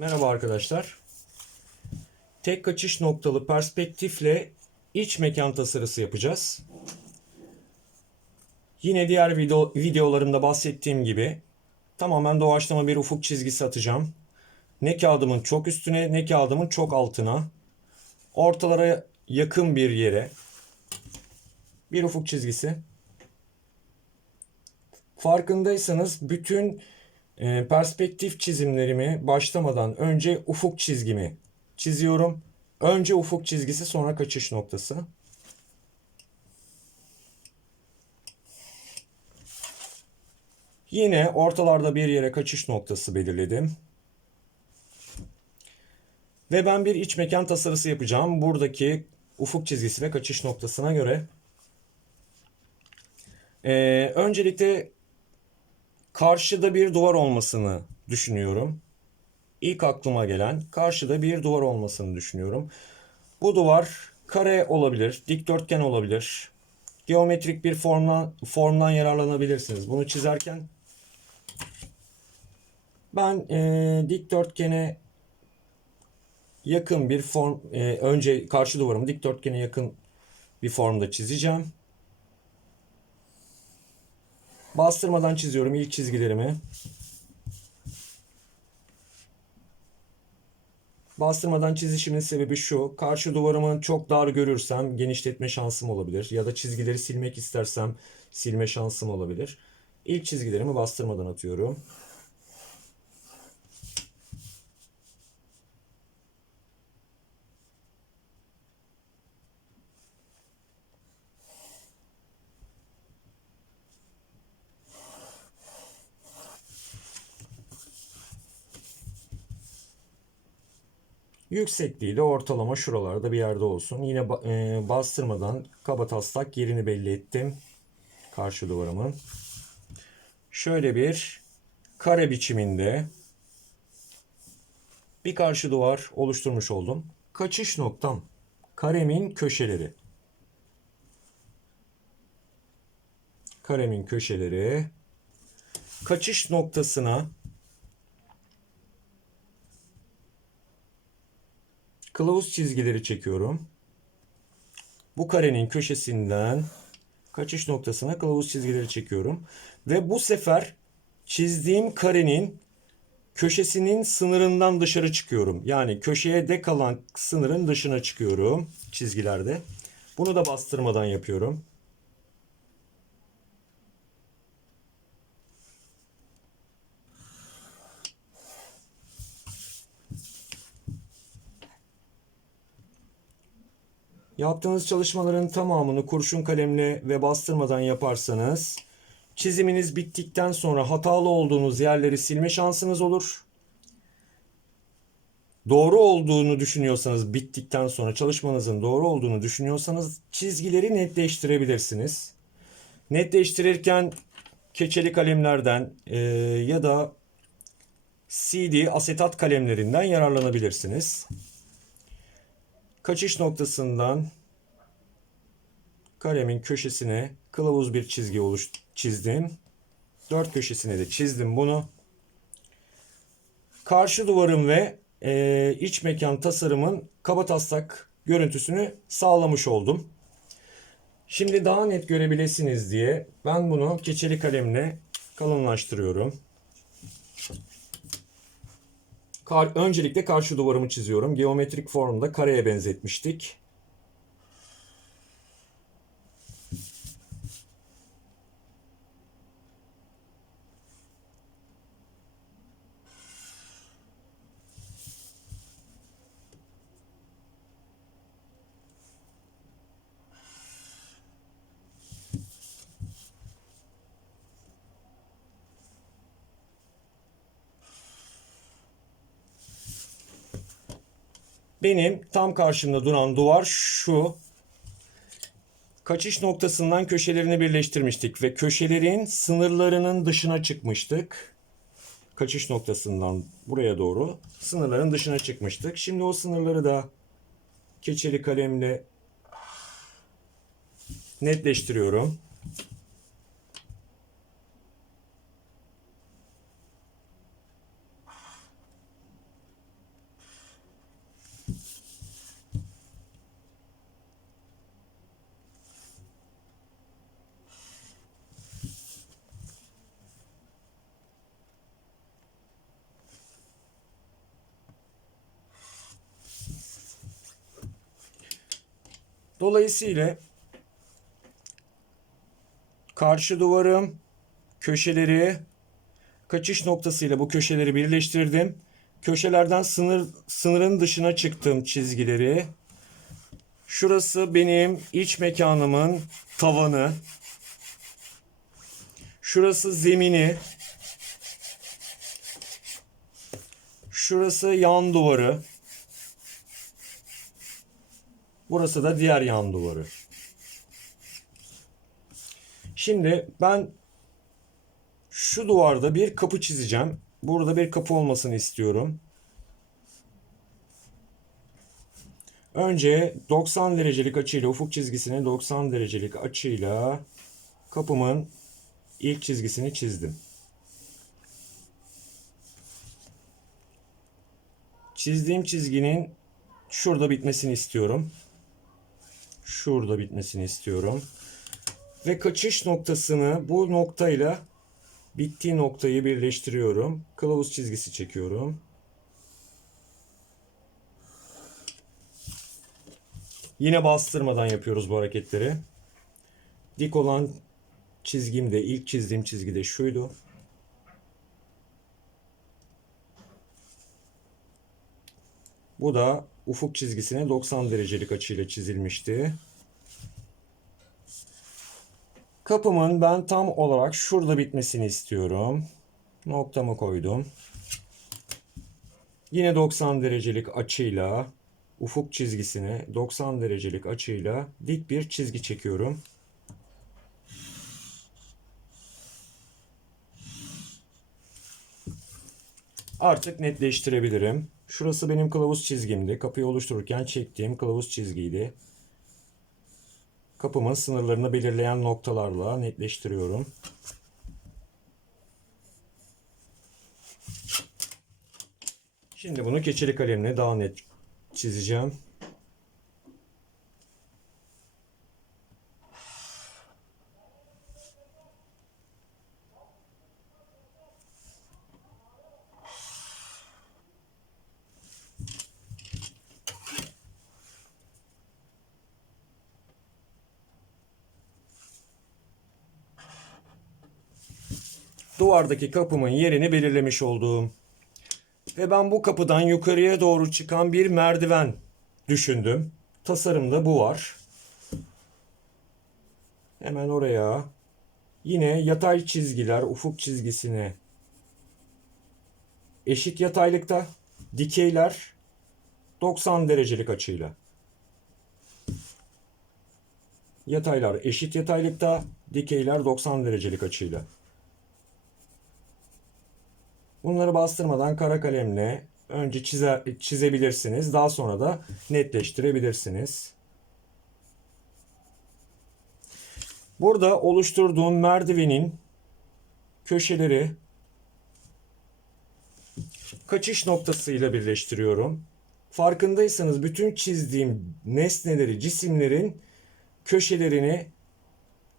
Merhaba arkadaşlar. Tek kaçış noktalı perspektifle iç mekan tasarısı yapacağız. Yine diğer video, videolarımda bahsettiğim gibi tamamen doğaçlama bir ufuk çizgisi atacağım. Ne kağıdımın çok üstüne ne kağıdımın çok altına. Ortalara yakın bir yere bir ufuk çizgisi. Farkındaysanız bütün perspektif çizimlerimi başlamadan önce ufuk çizgimi çiziyorum. Önce ufuk çizgisi sonra kaçış noktası. Yine ortalarda bir yere kaçış noktası belirledim. Ve ben bir iç mekan tasarısı yapacağım. Buradaki ufuk çizgisi ve kaçış noktasına göre. Ee, öncelikle karşıda bir duvar olmasını düşünüyorum. İlk aklıma gelen karşıda bir duvar olmasını düşünüyorum. Bu duvar kare olabilir, dikdörtgen olabilir. Geometrik bir formdan, formdan yararlanabilirsiniz. Bunu çizerken ben e, dikdörtgene yakın bir form, e, önce karşı duvarımı dikdörtgene yakın bir formda çizeceğim. Bastırmadan çiziyorum ilk çizgilerimi. Bastırmadan çizişimin sebebi şu. Karşı duvarımı çok dar görürsem genişletme şansım olabilir. Ya da çizgileri silmek istersem silme şansım olabilir. İlk çizgilerimi bastırmadan atıyorum. Yüksekliği de ortalama şuralarda bir yerde olsun. Yine e, bastırmadan kaba taslak yerini belli ettim. Karşı duvarımın. Şöyle bir kare biçiminde bir karşı duvar oluşturmuş oldum. Kaçış noktam karemin köşeleri. Karemin köşeleri. Kaçış noktasına kılavuz çizgileri çekiyorum. Bu karenin köşesinden kaçış noktasına kılavuz çizgileri çekiyorum. Ve bu sefer çizdiğim karenin köşesinin sınırından dışarı çıkıyorum. Yani köşeye de kalan sınırın dışına çıkıyorum çizgilerde. Bunu da bastırmadan yapıyorum. Yaptığınız çalışmaların tamamını kurşun kalemle ve bastırmadan yaparsanız çiziminiz bittikten sonra hatalı olduğunuz yerleri silme şansınız olur. Doğru olduğunu düşünüyorsanız bittikten sonra çalışmanızın doğru olduğunu düşünüyorsanız çizgileri netleştirebilirsiniz. Netleştirirken keçeli kalemlerden e, ya da CD asetat kalemlerinden yararlanabilirsiniz. Kaçış noktasından karemin köşesine kılavuz bir çizgi oluş çizdim. Dört köşesine de çizdim bunu. Karşı duvarım ve e, iç mekan tasarımın kaba taslak görüntüsünü sağlamış oldum. Şimdi daha net görebilirsiniz diye ben bunu keçeli kalemle kalınlaştırıyorum. Kar, öncelikle karşı duvarımı çiziyorum. Geometrik formda kareye benzetmiştik. Benim tam karşımda duran duvar şu. Kaçış noktasından köşelerini birleştirmiştik ve köşelerin sınırlarının dışına çıkmıştık. Kaçış noktasından buraya doğru sınırların dışına çıkmıştık. Şimdi o sınırları da keçeli kalemle netleştiriyorum. Dolayısıyla karşı duvarım, köşeleri, kaçış noktasıyla bu köşeleri birleştirdim. Köşelerden sınır sınırın dışına çıktım çizgileri. Şurası benim iç mekanımın tavanı. Şurası zemini. Şurası yan duvarı. Burası da diğer yan duvarı. Şimdi ben şu duvarda bir kapı çizeceğim. Burada bir kapı olmasını istiyorum. Önce 90 derecelik açıyla ufuk çizgisine 90 derecelik açıyla kapımın ilk çizgisini çizdim. Çizdiğim çizginin şurada bitmesini istiyorum. Şurada bitmesini istiyorum. Ve kaçış noktasını bu noktayla bittiği noktayı birleştiriyorum. Kılavuz çizgisi çekiyorum. Yine bastırmadan yapıyoruz bu hareketleri. Dik olan çizgim de ilk çizdiğim çizgi de şuydu. Bu da ufuk çizgisine 90 derecelik açıyla çizilmişti. Kapımın ben tam olarak şurada bitmesini istiyorum. Noktamı koydum. Yine 90 derecelik açıyla ufuk çizgisine 90 derecelik açıyla dik bir çizgi çekiyorum. Artık netleştirebilirim. Şurası benim kılavuz çizgimdi. Kapıyı oluştururken çektiğim kılavuz çizgiydi. Kapımın sınırlarını belirleyen noktalarla netleştiriyorum. Şimdi bunu keçeli kalemle daha net çizeceğim. Duvardaki kapımın yerini belirlemiş oldum. Ve ben bu kapıdan yukarıya doğru çıkan bir merdiven düşündüm. Tasarımda bu var. Hemen oraya yine yatay çizgiler ufuk çizgisine eşit yataylıkta dikeyler 90 derecelik açıyla. Yataylar eşit yataylıkta, dikeyler 90 derecelik açıyla. Bunları bastırmadan kara kalemle önce çize, çizebilirsiniz. Daha sonra da netleştirebilirsiniz. Burada oluşturduğum merdivenin köşeleri kaçış noktasıyla birleştiriyorum. Farkındaysanız bütün çizdiğim nesneleri, cisimlerin köşelerini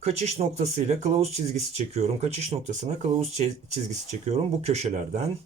kaçış noktasıyla kılavuz çizgisi çekiyorum. Kaçış noktasına kılavuz çizgisi çekiyorum bu köşelerden.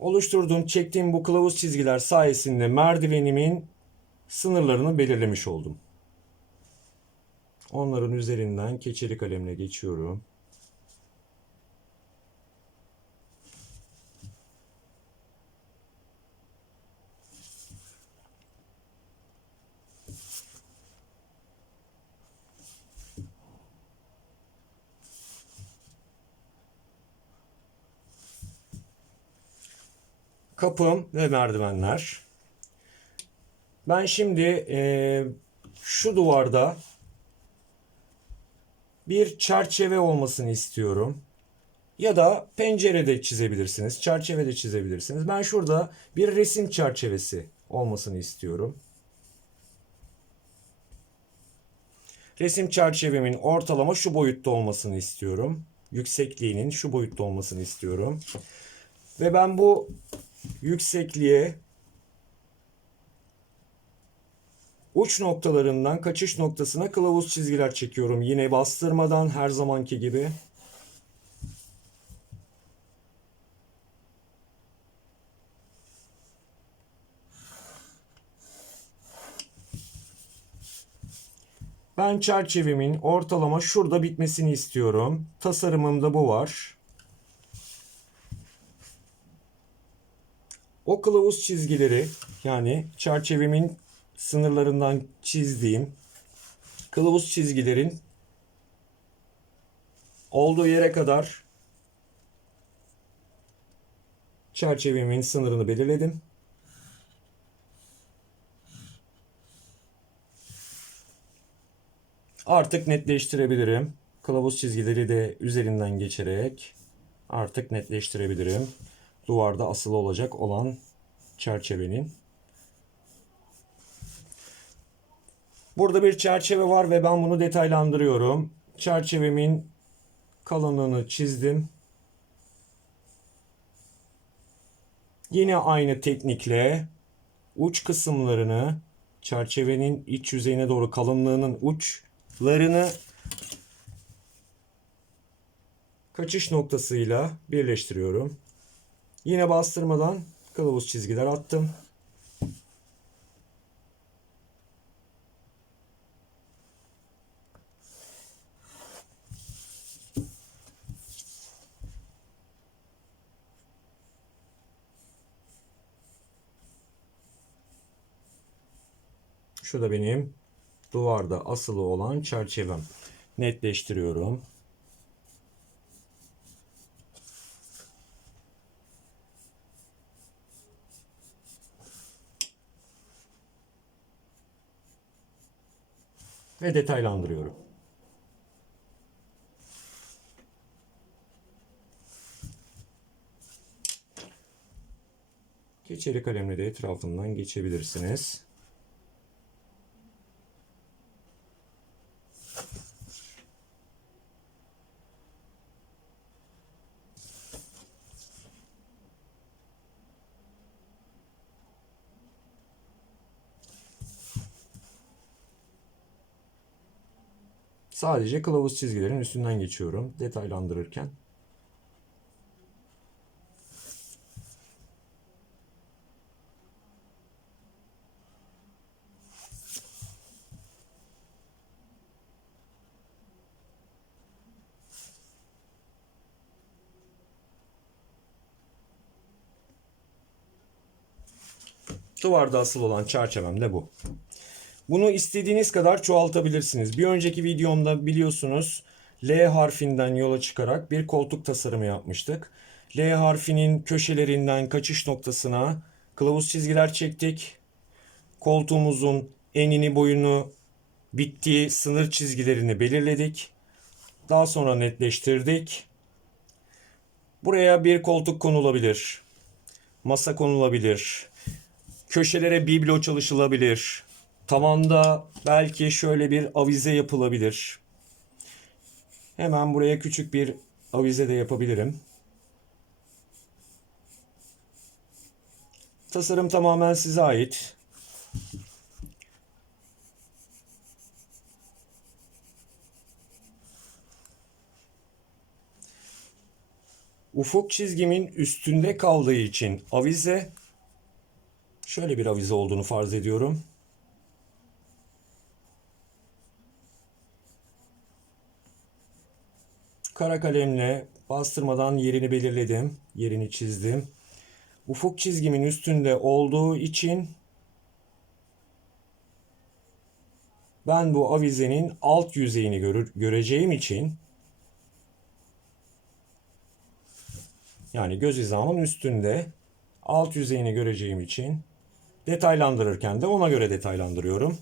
Oluşturduğum, çektiğim bu kılavuz çizgiler sayesinde merdivenimin sınırlarını belirlemiş oldum. Onların üzerinden keçeli kalemle geçiyorum. Kapım ve merdivenler. Ben şimdi e, şu duvarda bir çerçeve olmasını istiyorum. Ya da pencerede çizebilirsiniz, çerçevede çizebilirsiniz. Ben şurada bir resim çerçevesi olmasını istiyorum. Resim çerçevemin ortalama şu boyutta olmasını istiyorum. Yüksekliğinin şu boyutta olmasını istiyorum. Ve ben bu yüksekliğe uç noktalarından kaçış noktasına kılavuz çizgiler çekiyorum. Yine bastırmadan her zamanki gibi. Ben çerçevemin ortalama şurada bitmesini istiyorum. Tasarımımda bu var. O kılavuz çizgileri yani çerçevemin sınırlarından çizdiğim kılavuz çizgilerin olduğu yere kadar çerçevemin sınırını belirledim. Artık netleştirebilirim. Kılavuz çizgileri de üzerinden geçerek artık netleştirebilirim. Duvarda asılı olacak olan çerçevenin. Burada bir çerçeve var ve ben bunu detaylandırıyorum. Çerçevemin kalınlığını çizdim. Yine aynı teknikle uç kısımlarını çerçevenin iç yüzeyine doğru kalınlığının uçlarını kaçış noktasıyla birleştiriyorum. Yine bastırmadan kılavuz çizgiler attım. Şu da benim duvarda asılı olan çerçevem. Netleştiriyorum. Ve detaylandırıyorum. Keçeli kalemle de etrafından geçebilirsiniz. Sadece kılavuz çizgilerin üstünden geçiyorum detaylandırırken. Duvarda asıl olan çerçevem de bu. Bunu istediğiniz kadar çoğaltabilirsiniz. Bir önceki videomda biliyorsunuz L harfinden yola çıkarak bir koltuk tasarımı yapmıştık. L harfinin köşelerinden kaçış noktasına kılavuz çizgiler çektik. Koltuğumuzun enini boyunu bittiği sınır çizgilerini belirledik. Daha sonra netleştirdik. Buraya bir koltuk konulabilir. Masa konulabilir. Köşelere biblo çalışılabilir. Tavanda belki şöyle bir avize yapılabilir. Hemen buraya küçük bir avize de yapabilirim. Tasarım tamamen size ait. Ufuk çizgimin üstünde kaldığı için avize şöyle bir avize olduğunu farz ediyorum. Kara kalemle bastırmadan yerini belirledim. Yerini çizdim. Ufuk çizgimin üstünde olduğu için ben bu avizenin alt yüzeyini görür, göreceğim için yani göz hizamın üstünde alt yüzeyini göreceğim için detaylandırırken de ona göre detaylandırıyorum.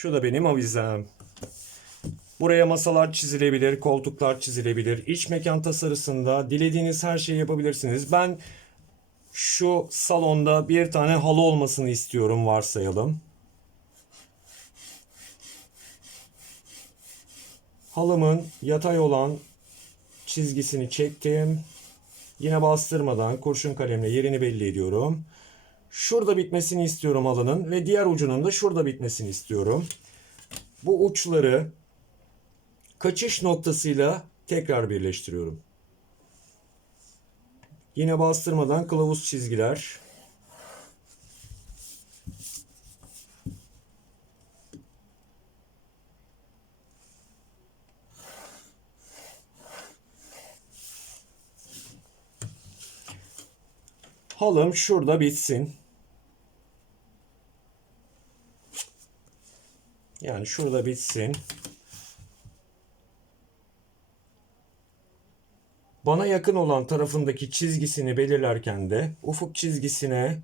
Şu da benim avizem. Buraya masalar çizilebilir, koltuklar çizilebilir. İç mekan tasarısında dilediğiniz her şeyi yapabilirsiniz. Ben şu salonda bir tane halı olmasını istiyorum varsayalım. Halımın yatay olan çizgisini çektim. Yine bastırmadan kurşun kalemle yerini belli ediyorum. Şurada bitmesini istiyorum halının ve diğer ucunun da şurada bitmesini istiyorum. Bu uçları kaçış noktasıyla tekrar birleştiriyorum. Yine bastırmadan kılavuz çizgiler. Halım şurada bitsin. Yani şurada bitsin. Bana yakın olan tarafındaki çizgisini belirlerken de ufuk çizgisine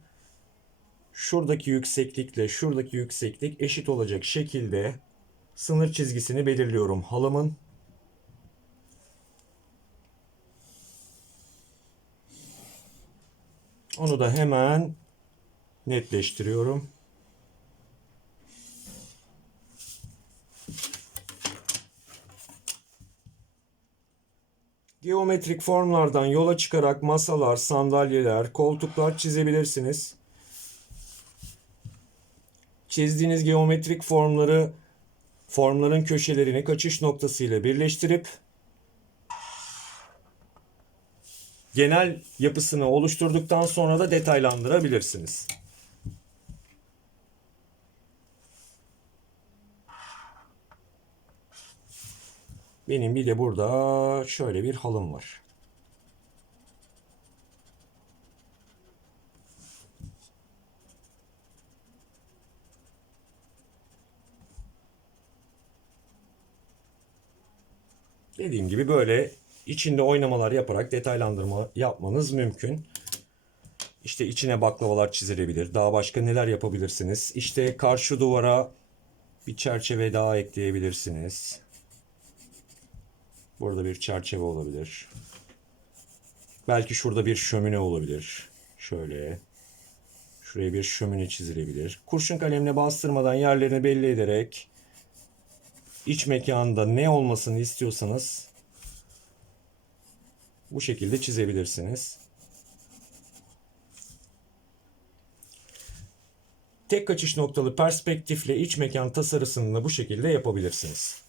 şuradaki yükseklikle şuradaki yükseklik eşit olacak şekilde sınır çizgisini belirliyorum halımın. Onu da hemen netleştiriyorum. Geometrik formlardan yola çıkarak masalar, sandalyeler, koltuklar çizebilirsiniz. Çizdiğiniz geometrik formları formların köşelerini kaçış noktasıyla birleştirip genel yapısını oluşturduktan sonra da detaylandırabilirsiniz. Benim bir de burada şöyle bir halım var. Dediğim gibi böyle içinde oynamalar yaparak detaylandırma yapmanız mümkün. İşte içine baklavalar çizilebilir. Daha başka neler yapabilirsiniz? İşte karşı duvara bir çerçeve daha ekleyebilirsiniz. Burada bir çerçeve olabilir. Belki şurada bir şömine olabilir. Şöyle. Şuraya bir şömine çizilebilir. Kurşun kalemle bastırmadan yerlerini belli ederek iç mekanda ne olmasını istiyorsanız bu şekilde çizebilirsiniz. Tek kaçış noktalı perspektifle iç mekan tasarısını da bu şekilde yapabilirsiniz.